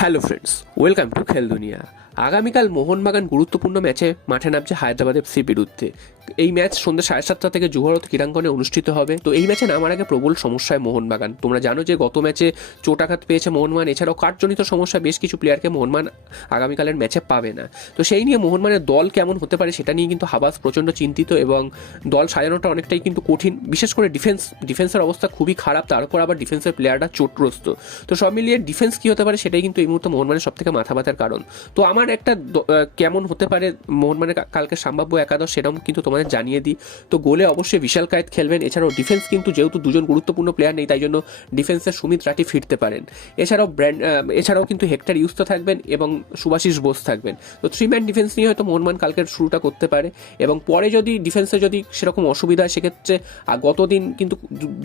Hello friends, welcome to খেল দুনিয়া। আগামীকাল মোহনবাগান গুরুত্বপূর্ণ ম্যাচে মাঠে নামছে হায়দ্রাবাদ এফসির বিরুদ্ধে। এই ম্যাচ সন্ধ্যা 7:30 থেকে যুবভারত ক্রীড়াঙ্গনে অনুষ্ঠিত হবে। তো এই ম্যাচে নামার আগে প্রবল সমস্যায় মোহনবাগান। তোমরা জানো যে গত ম্যাচে চোটাঘাত পেয়েছে মোহনবাগান, এছাড়াও কার্ডজনিত সমস্যা বেশ কিছু প্লেয়ারকে মোহনবাগান আগামীকালের ম্যাচে পাবে না। তো সেই নিয়ে মোহনবাগানের দল কেমন হতে পারে সেটা নিয়ে কিন্তু হাবাস প্রচণ্ড চিন্তিত, এবং দল সাজানোটা অনেকটাই কিন্তু কঠিন। বিশেষ করে ডিফেন্সের অবস্থা খুবই খারাপ, তার উপর আবার ডিফেন্সের প্লেয়াররা চোটগ্রস্ত। তো সব মিলিয়ে ডিফেন্স কী হতে পারে সেটাই কিন্তু এই মুহূর্তে মোহনবাগানের সব থেকে মাথা ব্যথার কারণ। তো আমার একটা কেমন হতে পারে মোহনবাগানের কালকে সম্ভাব্য একাদশ সেটাও কিন্তু তোমাদের জানিয়ে দিই। তো গোলে অবশ্যই বিশাল কায়েত খেলবেন। এছাড়াও ডিফেন্স কিন্তু যেহেতু দুজন গুরুত্বপূর্ণ প্লেয়ার নেই, তাই জন্য ডিফেন্সের সুমিত রাঠি ফিরতে পারেন। এছাড়াও কিন্তু হেক্টর ইউসতো থাকবেন এবং সুভাশিস বোস থাকবেন। তো 3-ম্যান ডিফেন্স নিয়ে হয়তো মোহনবাগান কালকের শুরুটা করতে পারে, এবং পরে যদি ডিফেন্সে যদি সেরকম অসুবিধা হয় সেক্ষেত্রে গতদিন কিন্তু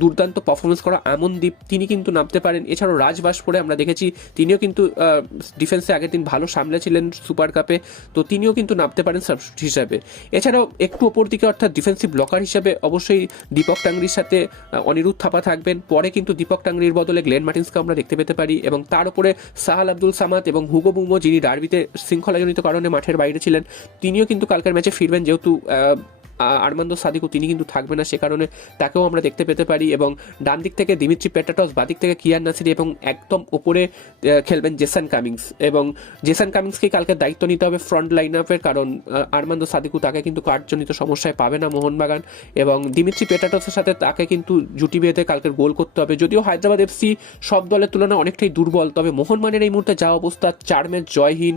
দুর্দান্ত পারফরমেন্স করা আমনদীপ তিনি কিন্তু নামতে পারেন। এছাড়াও রাজবাসপুরে আমরা দেখেছি তিনিও কিন্তু ডিফেন্সে আগের দিন ভালো সামলেছিলেন সুপার কাপে, তো তিনিও কিন্তু নামতে পারেন সাবস্টিটিউট হিসাবে। এছাড়াও একটু ওপর দিকে অর্থাৎ ডিফেন্সিভ ব্লকার হিসেবে অবশ্যই দীপক টাংরির সাথে অনিরুদ্ধ থাপা থাকবেন। পরে কিন্তু দীপক টাংরির বদলে গ্লেন মার্টিন্সকে আমরা দেখতে পেতে পারি, এবং তার উপরে সাহাল আব্দুল সামাদ এবং হুগো বুমো, যিনি ডার্বিতে শৃঙ্খলাজনিত কারণে মাঠের বাইরে ছিলেন, তিনিও কিন্তু কালকের ম্যাচে ফিরবেন। যেহেতু আর্মান্দো সাদিকু তিনি কিন্তু থাকবে না, সে কারণে তাকেও আমরা দেখতে পেতে পারি। এবং ডান দিক থেকে দিমিত্রি পেটাটস, বাদিক থেকে কিয়ান নাসিরি, এবং একদম ওপরে খেলবেন জেসন কামিংস। এবং জেসন কামিংসকে কালকে দায়িত্ব নিতে হবে ফ্রন্ট লাইন আপের, কারণ আর্মান্দো সাদিকু তাকে কিন্তু কার্ডজনিত সমস্যায় পাবে না মোহনবাগান। এবং দিমিত্রি পেটাটসের সাথে তাকে কিন্তু জুটি বেঁধে কালকের গোল করতে হবে। যদিও হায়দ্রাবাদ এফসি সব দলের তুলনায় অনেকটাই দুর্বল, তবে মোহনবাগানের এই মুহূর্তে যা অবস্থা, 4 ম্যাচ জয়হীন,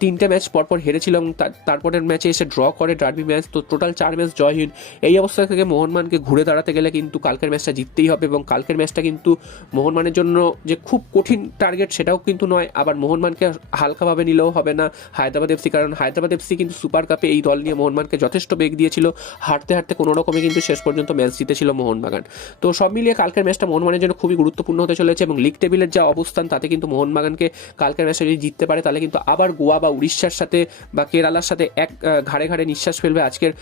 3টে ম্যাচ পরপর হেরেছিল এবং তারপরের ম্যাচে এসে ড্র করে ডার্বি ম্যাচ, তো টোটাল 4 ম্যাচ জয়হীন। এই অবস্থা থেকে মোহনবাগানকে ঘুরে দাঁড়াতে গেলে কিন্তু কালকের ম্যাচটা জিততেই হবে, এবং কালকের ম্যাচটা কিন্তু মোহনবাগানের জন্য যে খুব কঠিন টার্গেট সেটাও কিন্তু নয়, আবার মোহনবাগানকে হালকাভাবে নিলেও হবে না হায়দ্রাবাদ এফসি, কারণ হায়দ্রাবাদ এফসি কিন্তু সুপার কাপে এই দল নিয়ে মোহনবাগানকে যথেষ্ট বেগ দিয়েছিল। হারতে হারতে কোনো রকমে কিন্তু শেষ পর্যন্ত ম্যাচ জিতেছিল মোহনবাগান। তো সব মিলিয়ে কালকের ম্যাচটা মোহনবাগানের জন্য খুবই গুরুত্বপূর্ণ হতে চলেছে, এবং লিগ টেবিলের যা অবস্থান তাতে কিন্তু মোহনবাগানকে কালকের ম্যাচটা যদি জিততে পারে তাহলে কিন্তু আবার গোয়া বা উড়িষ্যার সাথে বা কেরালার সাথে এক ঘাড়ে ঘাড়ে নিঃশ্বাস ফেলবে। আজকের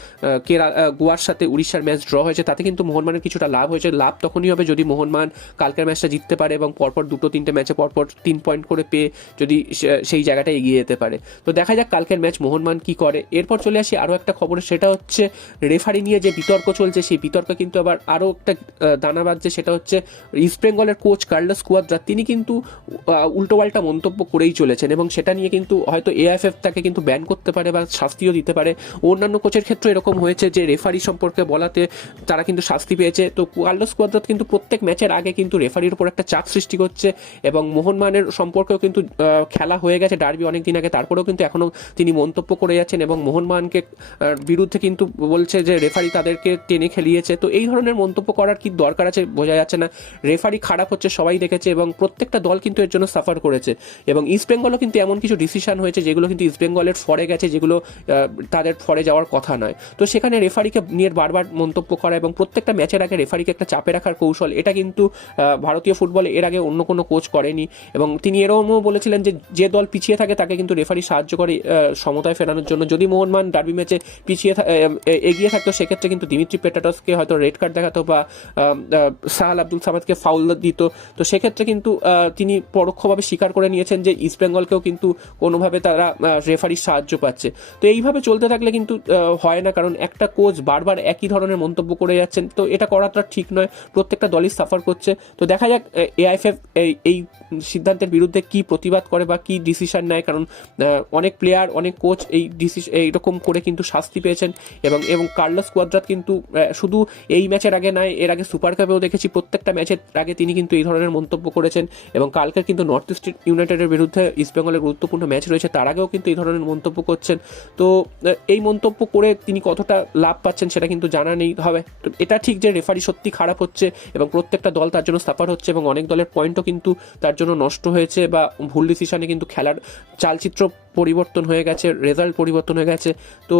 গোয়ার সাথে উড়িষ্যার ম্যাচ ড্র হয়েছে, তাতে কিন্তু মোহনবাগানের কিছুটা লাভ হয়েছে। লাভ তখনই হবে যদি মোহনবাগান কালকের ম্যাচটা জিততে পারে এবং পরপর 2-3টে ম্যাচে পরপর 3 পয়েন্ট করে পেয়ে যদি সেই জায়গাটা এগিয়ে যেতে পারে। তো দেখা যাক কালকের ম্যাচ মোহনবাগান কি করে। এরপর চলে আসি আরও একটা খবরে, সেটা হচ্ছে রেফারি নিয়ে যে বিতর্ক চলছে, সেই বিতর্ক কিন্তু আবার আরও একটা দানা বাজছে। সেটা হচ্ছে ইস্ট বেঙ্গলের কোচ কার্লোস কুয়াদ্রা, তিনি কিন্তু উল্টোপাল্টা মন্তব্য করেই চলেছেন, এবং সেটা নিয়ে কিন্তু হয়তো এআইএফএফ তাকে কিন্তু ব্যান করতে পারে বা শাস্তিও দিতে পারে। অন্যান্য কোচের ক্ষেত্রে এরকম হয়েছে যে রেফারি সম্পর্কে বলাতে তারা কিন্তু শাস্তি পেয়েছে। তো কার্লোস কুয়াদ্রা কিন্তু প্রত্যেক ম্যাচের আগে কিন্তু রেফারির উপর একটা চাপ সৃষ্টি করছে, এবং মোহনবাগানের সম্পর্কেও কিন্তু খেলা হয়ে গেছে ডার্বি অনেক দিন আগে, তারপরেও কিন্তু এখনও তিনি মন্তব্য করে যাচ্ছেন, এবং মোহনবাগানকে বিরুদ্ধে কিন্তু বলছে যে রেফারি তাদেরকে টেনে খেলিয়েছে। তো এই ধরনের মন্তব্য করার কি দরকার আছে বোঝা যাচ্ছে না। রেফারি খারাপ হচ্ছে সবাই দেখেছে, এবং প্রত্যেকটা দল কিন্তু এর জন্য সাফার করেছে। এবং ইস্ট বেঙ্গলও কিন্তু এমন কিছু ডিসিশন হয়েছে যেগুলো কিন্তু ইস্ট বেঙ্গলের ফরে গেছে, যেগুলো তাদের ফরে যাওয়ার কথা নয়। তো সেখানে রেফারিকে নিয়ে বারবার মন্তব্য করা এবং প্রত্যেকটা ম্যাচের আগে রেফারিকে একটা চাপে রাখার কৌশল, এটা কিন্তু ভারতীয় ফুটবলে এর আগে অন্য কোনো কোচ করেনি। এবং তিনি এরকমও বলেছিলেন যে দল পিছিয়ে থাকে তাকে কিন্তু রেফারি সাহায্য করে সমতায় ফেরানোর জন্য। যদি মোহনবাগান ডার্বি ম্যাচে এগিয়ে থাকতো সেক্ষেত্রে কিন্তু দিমিত্রি পেটাটসকে হয়তো রেড কার্ড দেখাতো বা সাহাল আব্দুল সামাদকে ফাউল দিত। তো সেক্ষেত্রে কিন্তু তিনি পরোক্ষভাবে স্বীকার করে নিয়েছেন যে ইস্ট বেঙ্গলকেও কিন্তু কোনোভাবে তারা রেফারির সাহায্য পাচ্ছে। তো এইভাবে চলতে থাকলে কিন্তু হয় না, কারণ একটা কোচ বারবার একই ধরনের মন্তব্য করে যাচ্ছেন, তো এটা করাটা ঠিক নয়। প্রত্যেকটা দলই সাফার করছে। তো দেখা যাক এআইএফএফ এই সিদ্ধান্তের বিরুদ্ধে কি প্রতিবাদ করে বা কি ডিসিশন নেয়, কারণ অনেক প্লেয়ার অনেক কোচ এইরকম করে কিন্তু শাস্তি পেয়েছেন। এবং কার্লোস কুয়াদ্রা কিন্তু শুধু এই ম্যাচের আগে নয়, এর আগে সুপার কাপেও দেখেছি প্রত্যেকটা ম্যাচের আগে তিনি কিন্তু এই ধরনের মন্তব্য করেছেন। এবং কালকে কিন্তু নর্থ ইস্ট ইউনাইটেডের বিরুদ্ধে ইস্ট বেঙ্গলের গুরুত্বপূর্ণ ম্যাচ রয়েছে, তার আগেও কিন্তু এই ধরনের মন্তব্য করছেন। তো এই মন্তব্য করে তিনি কতটা লাভ পাচ্ছেন সেটা কিন্তু জানা নেই হবে। তো এটা ঠিক যে রেফারি সত্যি খারাপ হচ্ছে এবং প্রত্যেকটা দল তার জন্য সাফার হচ্ছে, এবং অনেক দলের পয়েন্টও কিন্তু তার জন্য নষ্ট হয়েছে, বা ভুল ডিসিশনে কিন্তু খেলার চালচিত্র পরিবর্তন হয়ে গেছে, রেজাল্ট পরিবর্তন হয়ে গেছে। তো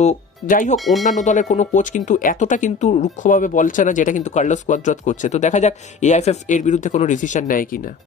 যাই হোক, অন্যান্য দলের কোনো কোচ কিন্তু এতটা কিন্তু রুক্ষভাবে বলছে না, যেটা কিন্তু কার্লোস কুয়াদ্রা করছে। তো দেখা যাক এআইএফএফ এর বিরুদ্ধে কোনো ডিসিশন নেয় কিনা।